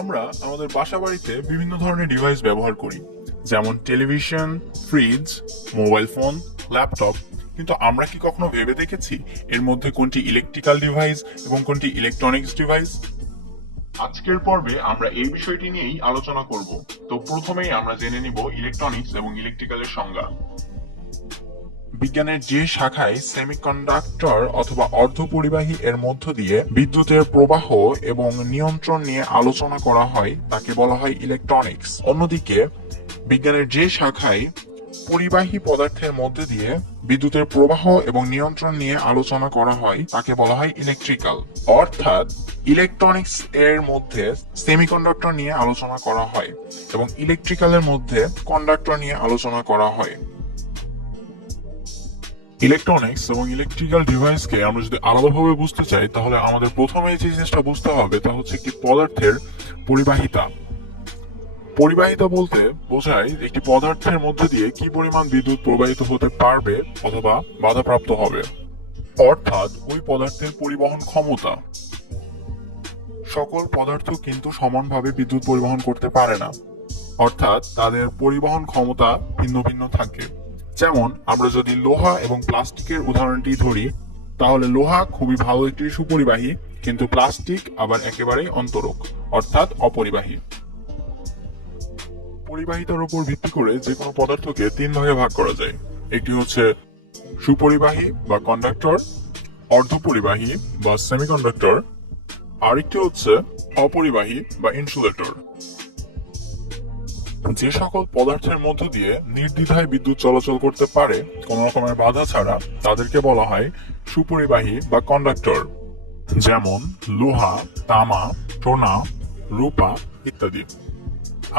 আমরা আমাদের বাসাবাড়িতে বিভিন্ন ধরনের ডিভাইস ব্যবহার করি, যেমন television, fridge, mobile phone, laptop. কিন্তু আমরা কি কখনো ভেবে দেখেছি এর মধ্যে কোনটি ইলেকট্রিক্যাল ডিভাইস এবং কোনটি ইলেকট্রনিক্স ডিভাইস? আজকের পর্বে আমরা এই বিষয়টি নিয়েই আলোচনা করব। তো প্রথমেই আমরা জেনে নিব ইলেকট্রনিক্স এবং ইলেকট্রিক্যালের সংজ্ঞা। বিজ্ঞানের যে শাখায় সেমিকন্ডাক্টর অথবা অর্ধপরিবাহী এর মধ্য দিয়ে বিদ্যুতের প্রবাহ এবং নিয়ন্ত্রণ নিয়ে আলোচনা করা হয় তাকে বলা হয় ইলেকট্রনিক্স। অন্যদিকে বিজ্ঞানের যে শাখায় পরিবাহী পদার্থের মধ্যে দিয়ে বিদ্যুতের প্রবাহ এবং নিয়ন্ত্রণ নিয়ে আলোচনা করা হয় তাকে বলা হয় ইলেকট্রিক্যাল। অর্থাৎ ইলেকট্রনিক্স এর মধ্যে সেমিকন্ডাক্টর নিয়ে আলোচনা করা হয় এবং ইলেকট্রিক্যালের মধ্যে কন্ডাক্টর নিয়ে আলোচনা করা হয়। ইলেকট্রনিক্স এবং ইলেকট্রিক্যাল ডিভাইসকে আমরা যদি আলাদাভাবে বুঝতে চাই, তাহলে আমাদের প্রথমে যে জিনিসটা বুঝতে হবে তা হচ্ছে একটি পদার্থের পরিবাহিতা। পরিবাহিতা বলতে বোঝায় একটি পদার্থের মধ্যে দিয়ে কি পরিমাণ বিদ্যুৎ প্রবাহিত হতে পারবে অথবা বাধাপ্রাপ্ত হবে, অর্থাৎ ওই পদার্থের পরিবহন ক্ষমতা। সকল পদার্থ কিন্তু সমানভাবে বিদ্যুৎ পরিবহন করতে পারে না, অর্থাৎ তাদের পরিবহন ক্ষমতা ভিন্ন ভিন্ন থাকে। যেমন আমরা যদি লোহা এবং প্লাস্টিকের উদাহরণটি ধরি, তাহলে লোহা খুবই ভালো একটি সুপরিবাহী, কিন্তু প্লাস্টিক আবার একেবারেই অন্তরক, অর্থাৎ অপরিবাহী। পরিবাহিতার উপর ভিত্তি করে যে কোনো পদার্থকে তিন ভাগে ভাগ করা যায়। একটি হচ্ছে সুপরিবাহী বা কন্ডাক্টর, অর্ধপরিবাহী বা সেমিকন্ডাক্টর, আরেকটি হচ্ছে অপরিবাহী বা ইনসুলেটর। যে সকল পদার্থের মধ্য দিয়ে নির্দ্বিধায় বিদ্যুৎ চলাচল করতে পারে কোন রকমের বাধা ছাড়া, তাদেরকে বলা হয় সুপরিবাহী বা কন্ডাক্টর। যেমন লোহা, তামা, সোনা, রূপা ইত্যাদি।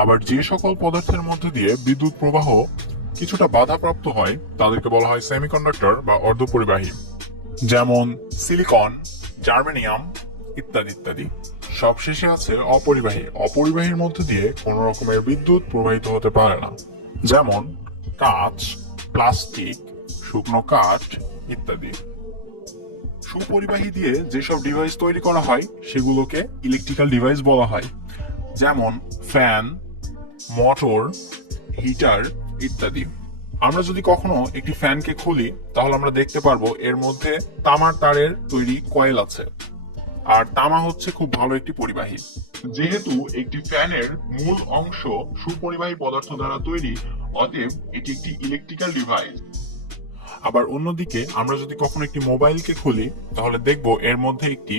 আবার যে সকল পদার্থের মধ্য দিয়ে বিদ্যুৎ প্রবাহ কিছুটা বাধাপ্রাপ্ত হয় তাদেরকে বলা হয় সেমিকন্ডাক্টর বা অর্ধপরিবাহী। যেমন সিলিকন, জার্মেনিয়াম ইত্যাদি ইত্যাদি। সবশেষে আছে অপরিবাহী। অপরিবাহীর মধ্যে দিয়ে কোনো রকমের বিদ্যুৎ প্রবাহিত হতে পারে না, যেমন কাঁচ, প্লাস্টিক, শুকনো কাঠ ইত্যাদি। সুপরিবাহী দিয়ে যেসব ডিভাইস তৈরি করা হয় সেগুলোকে ইলেকট্রিক্যাল ডিভাইস বলা হয়, যেমন ফ্যান, মোটর, হিটার ইত্যাদি। আমরা যদি কখনো একটি ফ্যানকে খুলি, তাহলে আমরা দেখতে পারবো এর মধ্যে তামার তারের তৈরি কয়েল আছে, আর তামা হচ্ছে খুব ভালো একটি পরিবাহী। যেহেতু একটি ফ্যানের মূল অংশ সুপরিবাহী পদার্থ দ্বারা তৈরি, অতএব এটি একটি ইলেকট্রিক্যাল ডিভাইস। আবার অন্যদিকে আমরা যদি কখনো একটি মোবাইলকে খুলি, তাহলে দেখব এর মধ্যে একটি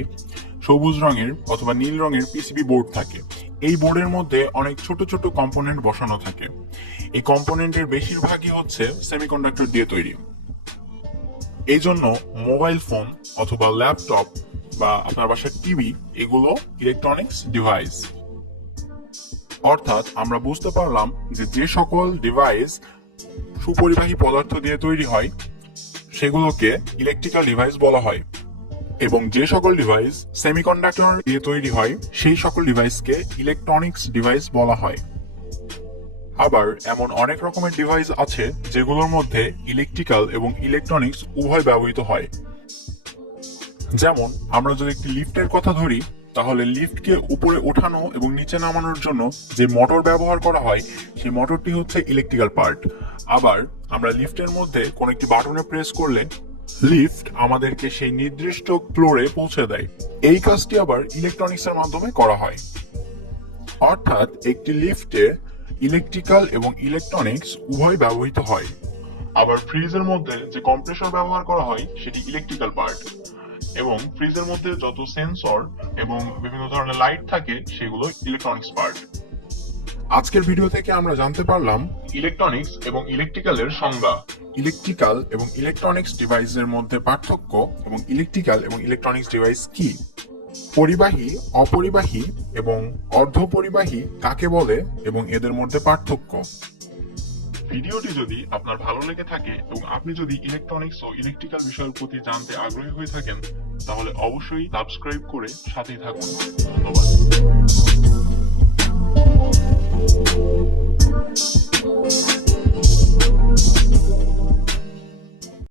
সবুজ রঙের অথবা নীল রঙের পিসিবি বোর্ড থাকে। এই বোর্ডের মধ্যে অনেক ছোট ছোট কম্পোনেন্ট বসানো থাকে। এই কম্পোনেন্টের বেশিরভাগই হচ্ছে সেমিকন্ডাক্টর দিয়ে তৈরি। এই জন্য মোবাইল ফোন অথবা ল্যাপটপ বা আপনার বাসার টিভি এগুলো ইলেকট্রনিক্স ডিভাইস। অর্থাৎ আমরা বুঝতে পারলাম যে যে সকল ডিভাইস সুপরিবাহী পদার্থ দিয়ে তৈরি হয় সেগুলোকে ইলেকট্রিক্যাল ডিভাইস বলা হয়, এবং যে সকল ডিভাইস সেমিকন্ডাক্টর দিয়ে তৈরি হয় সেই সকল ডিভাইসকে ইলেকট্রনিক্স ডিভাইস বলা হয়। আবার এমন অনেক রকমের ডিভাইস আছে যেগুলোর মধ্যে ইলেকট্রিক্যাল এবং ইলেকট্রনিক্স উভয় ব্যবহৃত হয়। যেমন আমরা যদি একটি লিফটের কথা ধরি, তাহলে লিফটকে উপরে ওঠানো এবং নিচে নামানোর জন্য যে মোটর ব্যবহার করা হয় সেই মোটরটি হচ্ছে ইলেকট্রিক্যাল পার্ট। আবার আমরা লিফটের মধ্যে কোন একটি বাটনে প্রেস করলে লিফট আমাদেরকে সেই নির্দিষ্ট ফ্লোরে পৌঁছে দেয়। এই কাজটি আবার ইলেকট্রনিক্সের মাধ্যমে করা হয়। অর্থাৎ একটি লিফটে ইলেকট্রিক্যাল এবং ইলেকট্রনিক্স উভয় ব্যবহৃত হয়। আবার ফ্রিজের মধ্যে যে কম্প্রেসর ব্যবহার করা হয় সেটি ইলেকট্রিক্যাল পার্ট, এবং ফ্রিজের মধ্যে যত সেন্সর এবং বিভিন্ন ধরনের লাইট থাকে সেগুলো ইলেকট্রনিক্স পার্ট। আজকের ভিডিও থেকে আমরা জানতে পারলাম ইলেকট্রনিক্স এবং ইলেকট্রিক্যালের সংজ্ঞা, ইলেকট্রিক্যাল এবং ইলেকট্রনিক্স ডিভাইসের মধ্যে পার্থক্য, এবং ইলেকট্রিক্যাল এবং ইলেকট্রনিক্স ডিভাইস কি, পরিবাহী, অপরিবাহী এবং অর্ধপরিবাহী কাকে বলে এবং এদের মধ্যে পার্থক্য। ভিডিওটি যদি আপনার ভালো লেগে থাকে এবং আপনি যদি ইলেকট্রনিক্স ও ইলেকট্রিক্যাল বিষয়ের প্রতি জানতে আগ্রহী হয়ে থাকেন, তাহলে অবশ্যই সাবস্ক্রাইব করে সাথেই থাকুন। ধন্যবাদ।